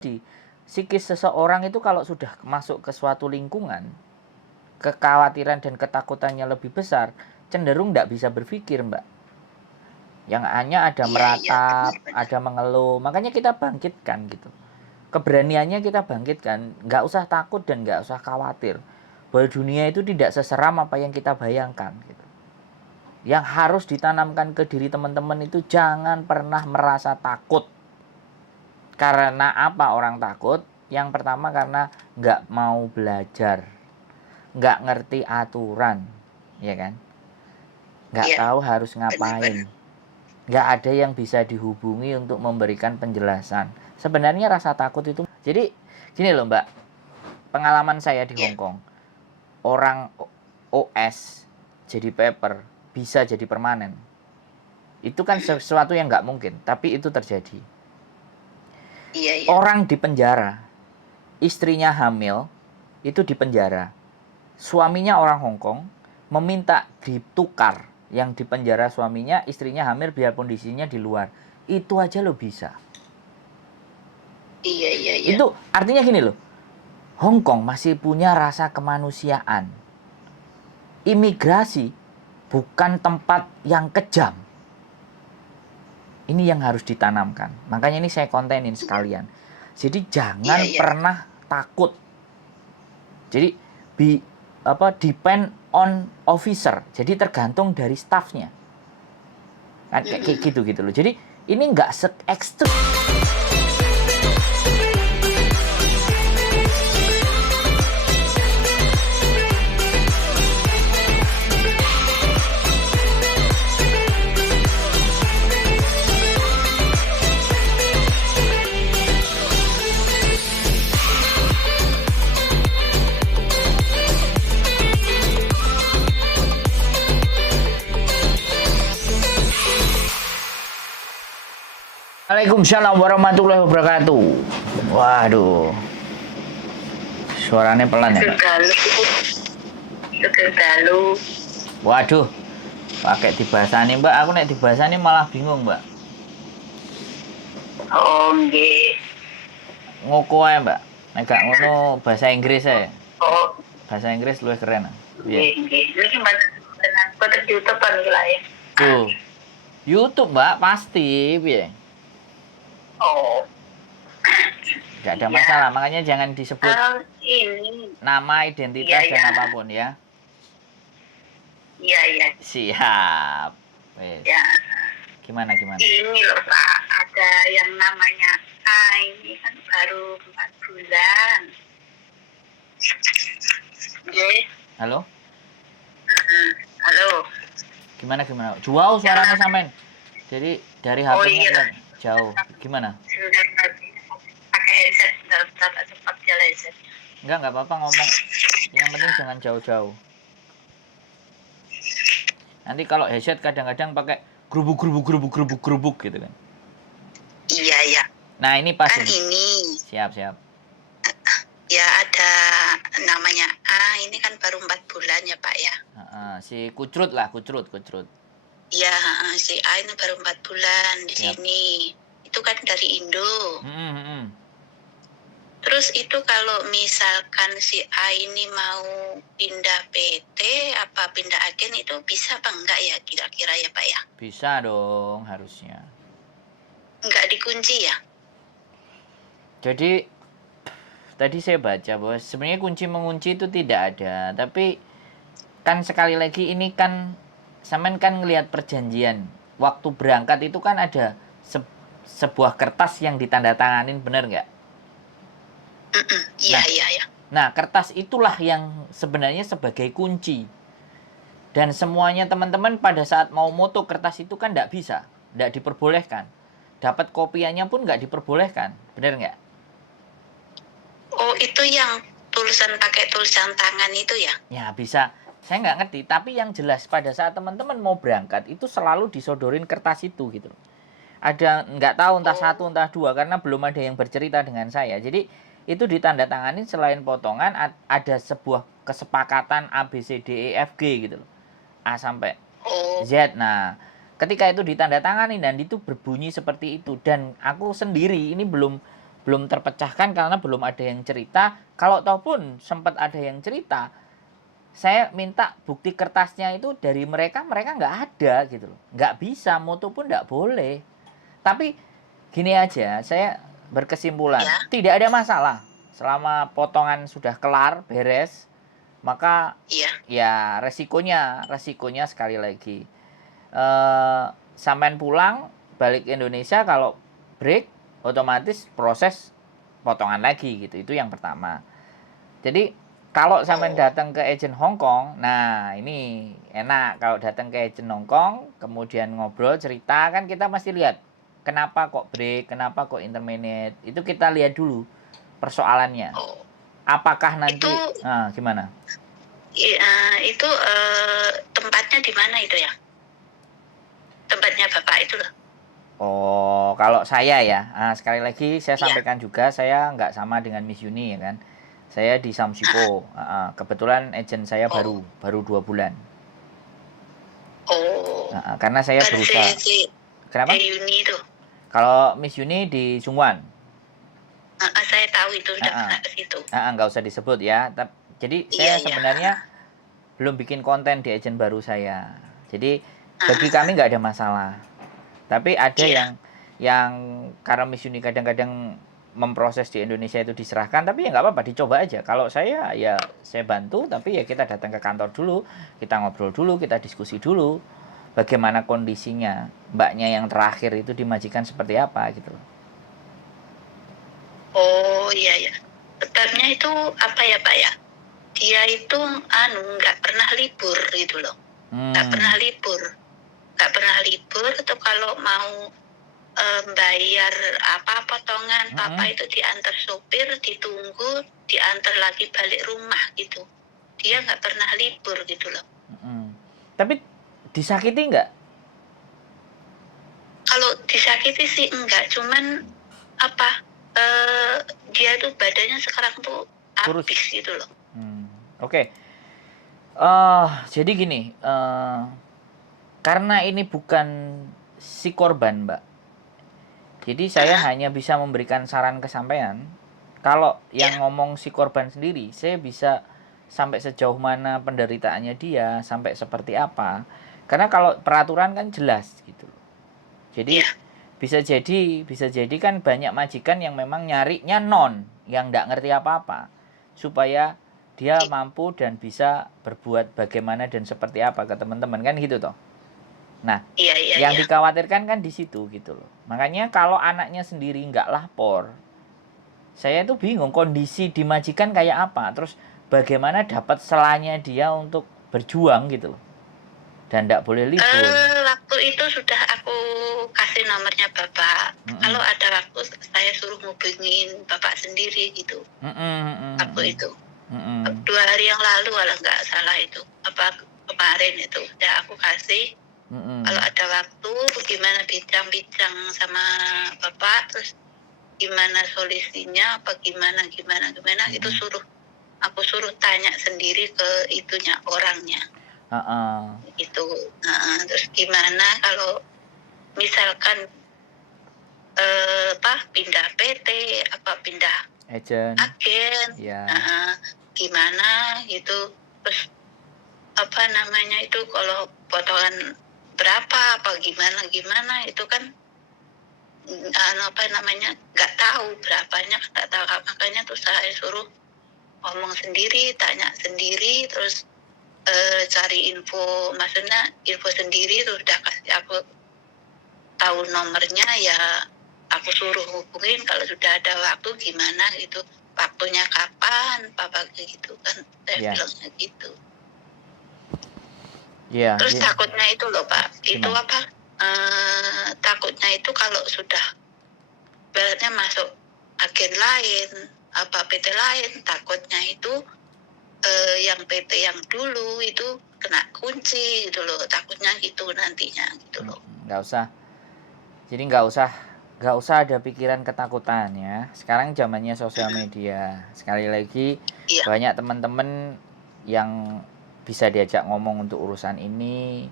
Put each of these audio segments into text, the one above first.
psikis seseorang itu kalau sudah masuk ke suatu lingkungan, kekhawatiran dan ketakutannya lebih besar, cenderung nggak bisa berpikir, Mbak. Yang hanya ada meratap, ada mengeluh. Makanya kita bangkitkan gitu. Keberaniannya kita bangkitkan. Nggak usah takut dan nggak usah khawatir. Bahwa dunia itu tidak seseram apa yang kita bayangkan. Gitu. Yang harus ditanamkan ke diri teman-teman itu jangan pernah merasa takut. Karena apa orang takut? Yang pertama karena nggak mau belajar. Nggak ngerti aturan. Ya kan? Nggak tahu harus ngapain. Nggak ada yang bisa dihubungi untuk memberikan penjelasan. Sebenarnya rasa takut itu, jadi gini loh Mbak, pengalaman saya di Hong Kong, orang OS jadi paper bisa jadi permanen. Itu kan sesuatu yang nggak mungkin, tapi itu terjadi. Orang di penjara, istrinya hamil, itu di penjara. Suaminya orang Hong Kong, meminta ditukar. Yang di penjara suaminya, istrinya hamil biarpun kondisinya di luar. Itu aja lo bisa. Iya. Itu artinya gini loh. Hong Kong masih punya rasa kemanusiaan. Imigrasi bukan tempat yang kejam. Ini yang harus ditanamkan. Makanya ini saya kontenin sekalian. Jadi jangan pernah takut. Jadi depend on officer, jadi tergantung dari staffnya kan, kayak gitu loh. Jadi ini nggak se-ekstrim. Waalaikumsalam warahmatullahi wabarakatuh. Waduh, suaranya pelan ya, Dalu. Waduh, pakai dibahasani Mbak. Aku nek dibahasani malah bingung Mbak. Oh nggih. Ngoko ae Mbak. Nek gak ngono bahasa Inggris ae. Oh. Bahasa Inggris luwih keren. Nggih. Iki mboten YouTube kan lah ya. Tuh. YouTube Mbak pasti piye. Oh. Gak ada masalah, makanya jangan disebut nama, identitas dan apapun ya. Iya. Siap. Wes. Ya. Gimana? Ini loh Pak, ada yang namanya ini kan baru 4 bulan. Nggih. Halo? Halo. Gimana? Jauh suaranya sampean. Jadi dari HP-nya jauh. Gimana? Pakai headset, tak cepat jalan headset. Enggak apa-apa ngomong. Yang penting jangan jauh-jauh. Nanti kalau headset kadang-kadang pakai gerubuk gitu kan. Iya. Nah, ini pas kan ini. Siap. Ya ada namanya ini kan baru 4 bulan ya Pak ya. Si Kucrut. Iya, si A ini baru 4 bulan di sini. Itu kan dari Indo. Terus itu kalau misalkan si A ini mau pindah PT apa pindah agen itu bisa apa enggak ya kira-kira ya Pak ya? Bisa dong harusnya. Enggak dikunci ya? Jadi tadi saya baca bahwa sebenarnya kunci mengunci itu tidak ada. Tapi kan sekali lagi ini kan sampean kan ngelihat perjanjian. Waktu berangkat itu kan ada sebuah kertas yang ditandatanganin, benar nggak? Iya. Nah, kertas itulah yang sebenarnya sebagai kunci. Dan semuanya teman-teman pada saat mau moto kertas itu kan nggak bisa. Nggak diperbolehkan. Dapat kopiannya pun nggak diperbolehkan. Benar nggak? Oh, itu yang pakai tulisan tangan itu ya? Ya, bisa. Saya nggak ngerti. Tapi yang jelas pada saat teman-teman mau berangkat itu selalu disodorin kertas itu gitu. Ada nggak tahu entah 1 entah 2 karena belum ada yang bercerita dengan saya. Jadi itu ditandatangani selain potongan ada sebuah kesepakatan A B C D E F G gitu loh. A sampai Z. Nah, ketika itu ditandatangani dan itu berbunyi seperti itu dan aku sendiri ini belum belum terpecahkan karena belum ada yang cerita. Kalau toh pun sempat ada yang cerita, saya minta bukti kertasnya itu dari mereka nggak ada gitu loh. Nggak bisa, moto pun nggak boleh. Tapi gini aja, saya berkesimpulan, Ya, tidak ada masalah. Selama potongan sudah kelar, beres, maka iya. ya resikonya sekali lagi. Sampai pulang, balik ke Indonesia, kalau break, otomatis proses potongan lagi gitu. Itu yang pertama. Jadi kalau sampean Oh, datang ke agent Hong Kong, nah ini enak kalau datang ke agent Hong Kong, kemudian ngobrol, cerita, kan kita mesti lihat kenapa kok break, kenapa kok interminate. Itu kita lihat dulu persoalannya. oh. Apakah Itu nanti gimana? itu tempatnya di mana itu ya? Tempatnya Bapak itu loh. Oh, kalau saya ya, sekali lagi saya Iya. sampaikan juga, saya nggak sama dengan Miss Yuni ya kan. Saya di Ah, Samsipo. Kebetulan agent saya oh. baru 2 bulan. Oh. Karena saya Bukan berusaha. si Kenapa? Yuni itu. Kalau Miss Yuni di Sungguan. Saya tahu itu udah Heeh. pernah ke situ. Nggak usah disebut ya. Jadi Iya, saya iya. sebenarnya belum bikin konten di agent baru saya. Jadi bagi Ah, kami nggak ada masalah. Tapi ada iya. yang karena Miss Uni kadang-kadang memproses di Indonesia itu diserahkan, tapi ya nggak apa-apa, dicoba aja. Kalau saya ya saya bantu, tapi ya kita datang ke kantor dulu, kita ngobrol dulu, kita diskusi dulu, bagaimana kondisinya mbaknya yang terakhir itu dimajikan seperti apa gitu loh. Oh, iya, iya. Sebabnya itu apa ya Pak ya? Dia itu nggak pernah libur gitu loh. Nggak pernah libur. Nggak pernah libur atau kalau mau bayar apa potongan papa itu diantar sopir, ditunggu, diantar lagi balik rumah gitu. Dia nggak pernah libur gitu loh. Tapi disakiti nggak? Kalau disakiti sih enggak, cuman apa dia tuh badannya sekarang tuh Kurus. habis gitu loh. Oke. Jadi gini, karena ini bukan si korban, Mbak. Jadi saya hanya bisa memberikan saran ke sampean. Kalau yang Ya. ngomong si korban sendiri, saya bisa sampai sejauh mana penderitaannya dia, sampai seperti apa. Karena kalau peraturan kan jelas gitu. Jadi Ya. bisa jadi kan banyak majikan yang memang nyarinya yang nggak ngerti apa-apa, supaya dia mampu dan bisa berbuat bagaimana dan seperti apa ke teman-teman kan gitu toh. Nah, Iya, iya, yang iya. dikhawatirkan kan di situ gitu loh. Makanya kalau anaknya sendiri nggak lapor, saya itu bingung kondisi di majikan kayak apa. Terus bagaimana dapat selanya dia untuk berjuang gitu loh. Dan nggak boleh libur. Waktu itu sudah aku kasih nomornya Bapak. Kalau ada waktu saya suruh ngubungin Bapak sendiri gitu. Waktu itu. 2 hari yang lalu kalau nggak salah itu. Apa kemarin itu udah aku kasih. Kalau ada waktu bagaimana bincang-bincang sama Bapak terus gimana solusinya apa gimana itu aku suruh tanya sendiri ke itunya orangnya. Itu. Terus gimana kalau misalkan pindah PT apa pindah Agent. agen, Ya. gimana gitu. Terus apa namanya itu kalau potongan berapa apa gimana itu kan apa namanya nggak tahu berapanya, nggak tahu, makanya tuh saya suruh ngomong sendiri, tanya sendiri, terus cari info, maksudnya info sendiri, terus udah kasih aku tahu nomornya, ya aku suruh hubungin kalau sudah ada waktu gimana gitu, waktunya kapan papa gitu kan, saya bilangnya gitu. Terus takutnya itu loh Pak, itu apa takutnya itu kalau sudah beratnya masuk agen lain apa PT lain, takutnya itu yang PT yang dulu itu kena kunci gitu loh, takutnya gitu nantinya gitu loh. Nggak usah. Jadi nggak usah ada pikiran ketakutan ya. Sekarang zamannya sosial media. Sekali lagi banyak teman-teman yang bisa diajak ngomong untuk urusan ini,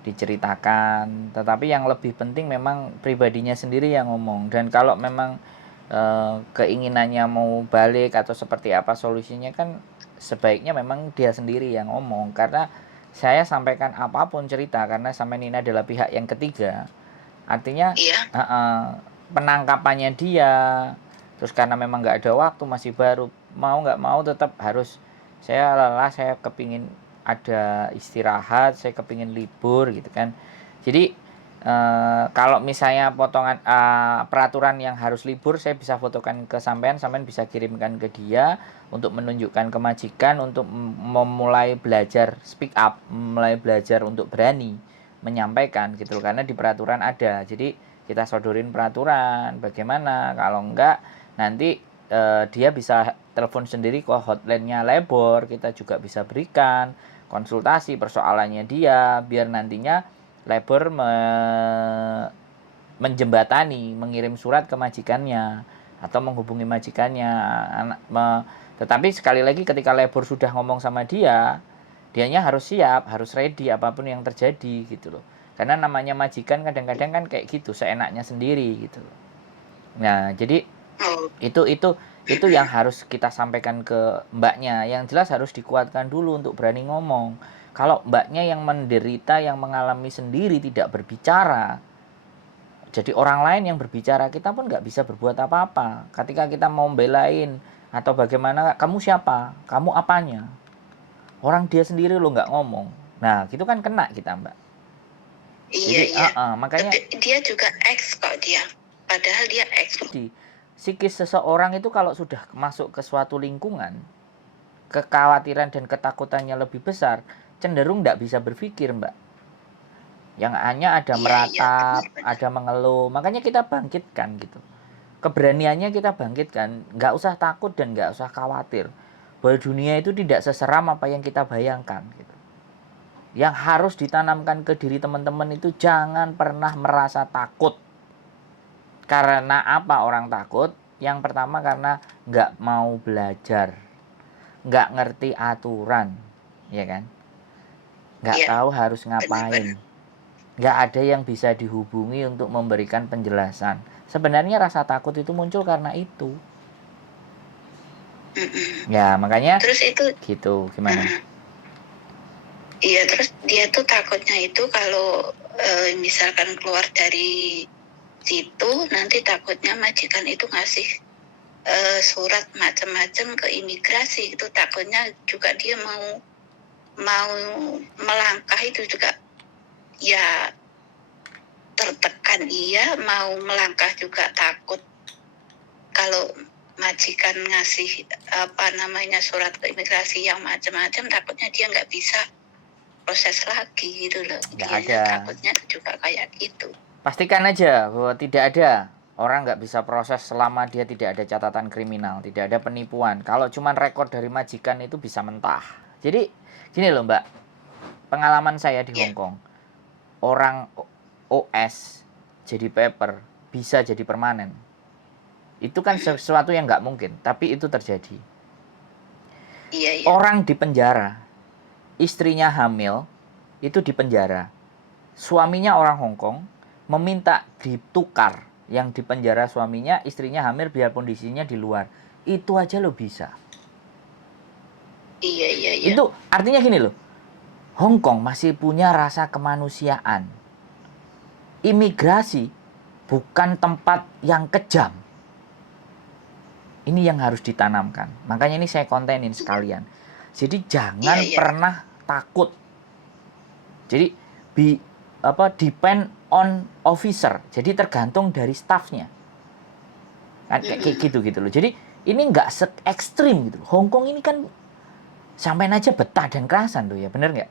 diceritakan. Tetapi yang lebih penting memang pribadinya sendiri yang ngomong. Dan kalau memang keinginannya mau balik atau seperti apa solusinya, kan sebaiknya memang dia sendiri yang ngomong. Karena saya sampaikan apapun cerita, karena sampai Nina adalah pihak yang ketiga, artinya penangkapannya dia, terus karena memang nggak ada waktu, masih baru, mau nggak mau tetap harus, saya lelah, saya kepingin ada istirahat, saya kepingin libur gitu kan. Jadi kalau misalnya potongan peraturan yang harus libur, saya bisa fotokan ke sampean, sampean bisa kirimkan ke dia untuk menunjukkan ke majikan untuk memulai belajar speak up, mulai belajar untuk berani menyampaikan gitu loh. Karena di peraturan ada, jadi kita sodorin peraturan. Bagaimana kalau enggak, nanti dia bisa telepon sendiri ke hotline-nya Lebor, kita juga bisa berikan konsultasi persoalannya dia, biar nantinya Lebor menjembatani, mengirim surat ke majikannya atau menghubungi majikannya. Tetapi sekali lagi, ketika Lebor sudah ngomong sama dia, dianya harus siap, harus ready apapun yang terjadi gitu loh. Karena namanya majikan kadang-kadang kan kayak gitu, seenaknya sendiri gitu loh. Nah, jadi itu yang harus kita sampaikan ke mbaknya. Yang jelas harus dikuatkan dulu untuk berani ngomong. Kalau mbaknya yang menderita, yang mengalami sendiri, tidak berbicara, jadi orang lain yang berbicara, kita pun nggak bisa berbuat apa-apa. Ketika kita mau belain atau bagaimana, kamu siapa? Kamu apanya? Orang dia sendiri lo nggak ngomong. Nah, gitu kan kena kita, Mbak. Jadi, makanya dia juga X kok dia. Padahal dia X. Jadi, psikis seseorang itu kalau sudah masuk ke suatu lingkungan, kekhawatiran dan ketakutannya lebih besar, cenderung nggak bisa berpikir, Mbak. Yang hanya ada meratap, ada mengeluh. Makanya kita bangkitkan gitu. Keberaniannya kita bangkitkan. Nggak usah takut dan nggak usah khawatir. Bahwa dunia itu tidak seseram apa yang kita bayangkan gitu. Yang harus ditanamkan ke diri teman-teman itu, jangan pernah merasa takut. Karena apa orang takut? Yang pertama karena nggak mau belajar, nggak ngerti aturan, ya kan? Nggak tahu harus ngapain. Nggak ada yang bisa dihubungi untuk memberikan penjelasan. Sebenarnya rasa takut itu muncul karena itu. Ya, makanya terus itu gitu, gimana? Iya, terus dia tuh takutnya itu kalau misalkan keluar dari situ, nanti takutnya majikan itu ngasih surat macam-macam ke imigrasi. Itu takutnya juga dia mau melangkah itu juga ya tertekan. Iya, mau melangkah juga takut kalau majikan ngasih surat ke imigrasi yang macam-macam, takutnya dia nggak bisa proses lagi gitu loh. Dia takutnya juga kayak gitu. Pastikan aja bahwa tidak ada orang nggak bisa proses selama dia tidak ada catatan kriminal, tidak ada penipuan. Kalau cuma rekor dari majikan itu bisa mentah. Jadi gini loh, Mbak, pengalaman saya di Hong Kong, orang OS jadi paper bisa jadi permanen. Itu kan sesuatu yang nggak mungkin, tapi itu terjadi. Orang di penjara, istrinya hamil, itu di penjara. Suaminya orang Hong Kong, meminta ditukar yang di penjara suaminya, istrinya hamil biarpun kondisinya di luar. Itu aja lo bisa. Iya. Itu artinya gini loh, Hong Kong masih punya rasa kemanusiaan. Imigrasi bukan tempat yang kejam. Ini yang harus ditanamkan. Makanya ini saya kontenin sekalian. Jadi jangan pernah takut. Jadi depend on officer. Jadi tergantung dari staffnya. Kan kayak gitu loh. Jadi ini nggak se-ekstrim gitu. Hong Kong ini kan sampai aja betah dan kerasan loh ya, bener nggak?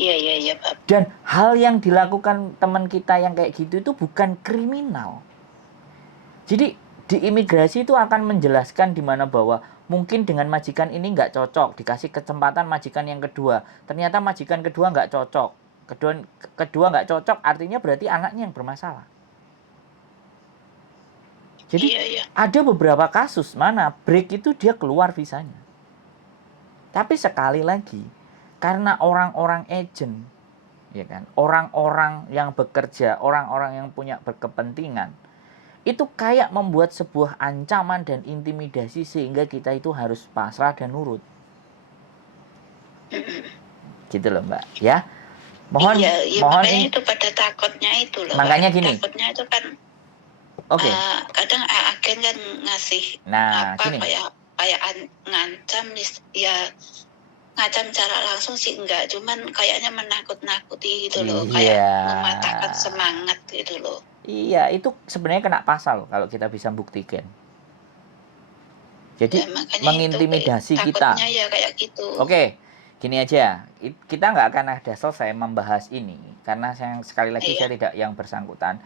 Iya, Pak. Dan hal yang dilakukan teman kita yang kayak gitu itu bukan kriminal. Jadi di imigrasi itu akan menjelaskan di mana bahwa mungkin dengan majikan ini nggak cocok, dikasih kesempatan majikan yang kedua. Ternyata majikan kedua nggak cocok. Kedua nggak cocok artinya berarti anaknya yang bermasalah. Jadi ada beberapa kasus mana break itu dia keluar visanya. Tapi sekali lagi, karena orang-orang agent, ya kan, orang-orang yang bekerja, orang-orang yang punya berkepentingan, itu kayak membuat sebuah ancaman dan intimidasi sehingga kita itu harus pasrah dan nurut. Gitu loh Mbak, ya. Mohon makanya ini, itu pada takutnya itu loh. Makanya gini. Takutnya itu kan kadang agen kan ngasih gini. kayak ngancam ya, ngacam cara langsung sih enggak, cuman kayaknya menakut-nakuti gitu loh, kayak mematahkan semangat gitu loh. Iya, itu sebenarnya kena pasal kalau kita bisa buktikan. Jadi mengintimidasi kita. Takutnya ya kayak gitu. Oke, gini aja, kita nggak akan ada selesai membahas ini karena sekali lagi saya tidak yang bersangkutan.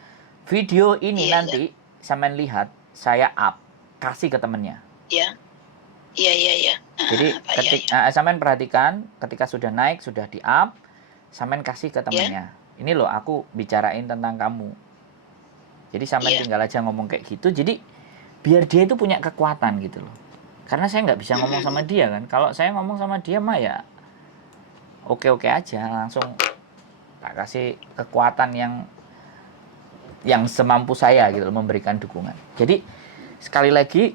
Video ini nanti sampean lihat saya up, kasih ke temennya. Iya. Jadi sampean perhatikan ketika sudah naik, sudah di up, sampean kasih ke temennya. Ini loh aku bicarain tentang kamu. Jadi sampean tinggal aja ngomong kayak gitu. Jadi biar dia itu punya kekuatan gitu loh. Karena saya nggak bisa ngomong sama dia kan. Kalau saya ngomong sama dia mah ya oke-oke aja, langsung tak kasih kekuatan yang semampu saya gitu loh, memberikan dukungan. Jadi sekali lagi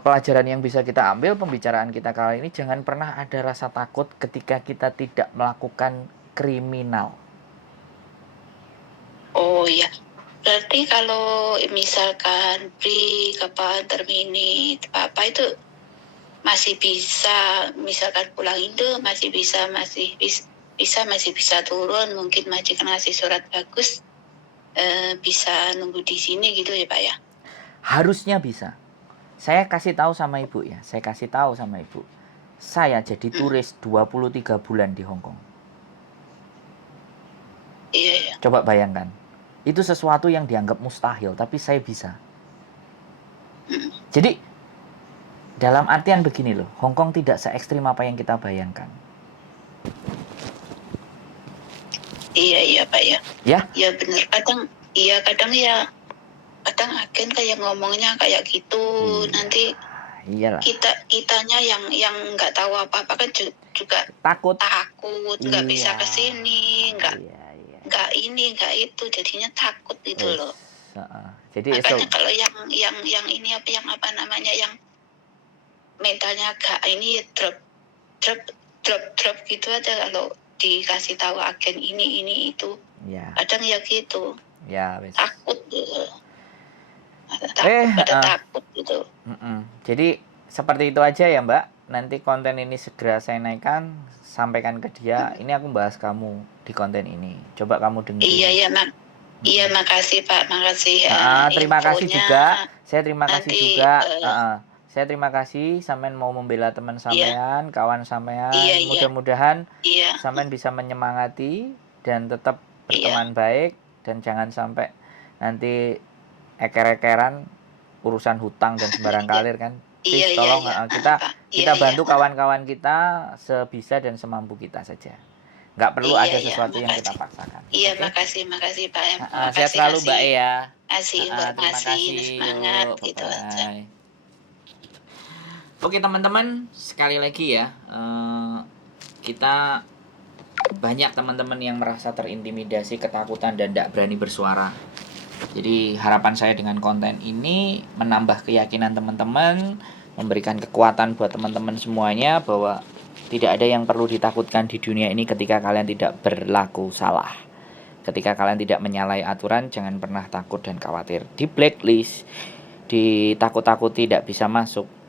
pelajaran yang bisa kita ambil pembicaraan kita kali ini, jangan pernah ada rasa takut ketika kita tidak melakukan kriminal. Oh iya, berarti kalau misalkan break terminate apa itu masih bisa, misalkan pulang itu masih bisa turun, mungkin majikan ngasih surat bagus, bisa nunggu di sini gitu ya Pak ya? Harusnya bisa. Saya kasih tahu sama Ibu ya, saya jadi turis 23 bulan di Hong Kong. Iya. Coba bayangkan, itu sesuatu yang dianggap mustahil, tapi saya bisa. Jadi dalam artian begini loh, Hong Kong tidak se ekstrim apa yang kita bayangkan. Iya Pak ya. Ya? Ya benar. Kadang agen kayak ngomongnya kayak gitu. Nanti kitanya yang nggak tahu apa-apa kan juga takut nggak bisa kesini, nggak ini nggak itu, jadinya takut gitu loh. Jadi makanya kalau yang ini apa namanya, yang mentalnya agak ini drop gitu aja kalau dikasih tahu agen ini itu. Kadang ya gitu. Takut gitu. Takut gitu. Jadi seperti itu aja ya Mbak. Nanti konten ini segera saya naikkan, sampaikan ke dia. Ini aku bahas kamu di konten ini. Coba kamu dengerin. Iya, makasih Pak, makasih. Terima kasih juga. Saya terima kasih juga. Saya terima kasih sampean mau membela teman sampean, kawan sampean. Mudah-mudahan sampean bisa menyemangati dan tetap berteman baik, dan jangan sampai nanti eker-ekeran urusan hutang dan sembarang kalir kan. Please tolong kita bantu kawan-kawan kita sebisa dan semampu kita saja. Nggak perlu ada sesuatu yang kita paksakan. Iya, makasih Pak. Sehat selalu Mbak ya. Terima kasih, semangat gitu aja. Oke teman-teman, sekali lagi ya, kita banyak teman-teman yang merasa terintimidasi, ketakutan, dan tidak berani bersuara. Jadi harapan saya dengan konten ini menambah keyakinan teman-teman, memberikan kekuatan buat teman-teman semuanya bahwa tidak ada yang perlu ditakutkan di dunia ini ketika kalian tidak berlaku salah. Ketika kalian tidak menyalahi aturan, jangan pernah takut dan khawatir. Di blacklist, ditakut-takut tidak bisa masuk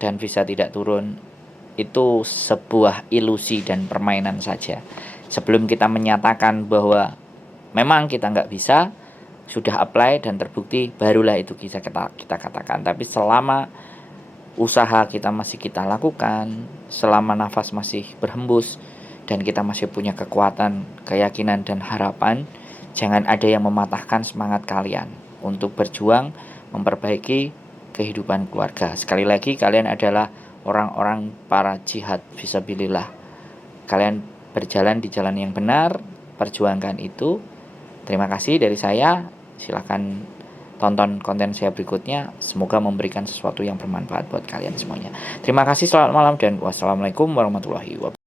dan visa tidak turun, itu sebuah ilusi dan permainan saja. Sebelum kita menyatakan bahwa memang kita nggak bisa, sudah apply dan terbukti, barulah itu kita katakan. Tapi selama usaha kita masih kita lakukan, selama nafas masih berhembus dan kita masih punya kekuatan, keyakinan dan harapan, jangan ada yang mematahkan semangat kalian untuk berjuang memperbaiki kehidupan keluarga. Sekali lagi, kalian adalah orang-orang para jihad fisabilillah. Kalian berjalan di jalan yang benar, perjuangkan itu. Terima kasih dari saya. Silakan tonton konten saya berikutnya. Semoga memberikan sesuatu yang bermanfaat buat kalian semuanya. Terima kasih, selamat malam, dan wassalamualaikum warahmatullahi wabarakatuh.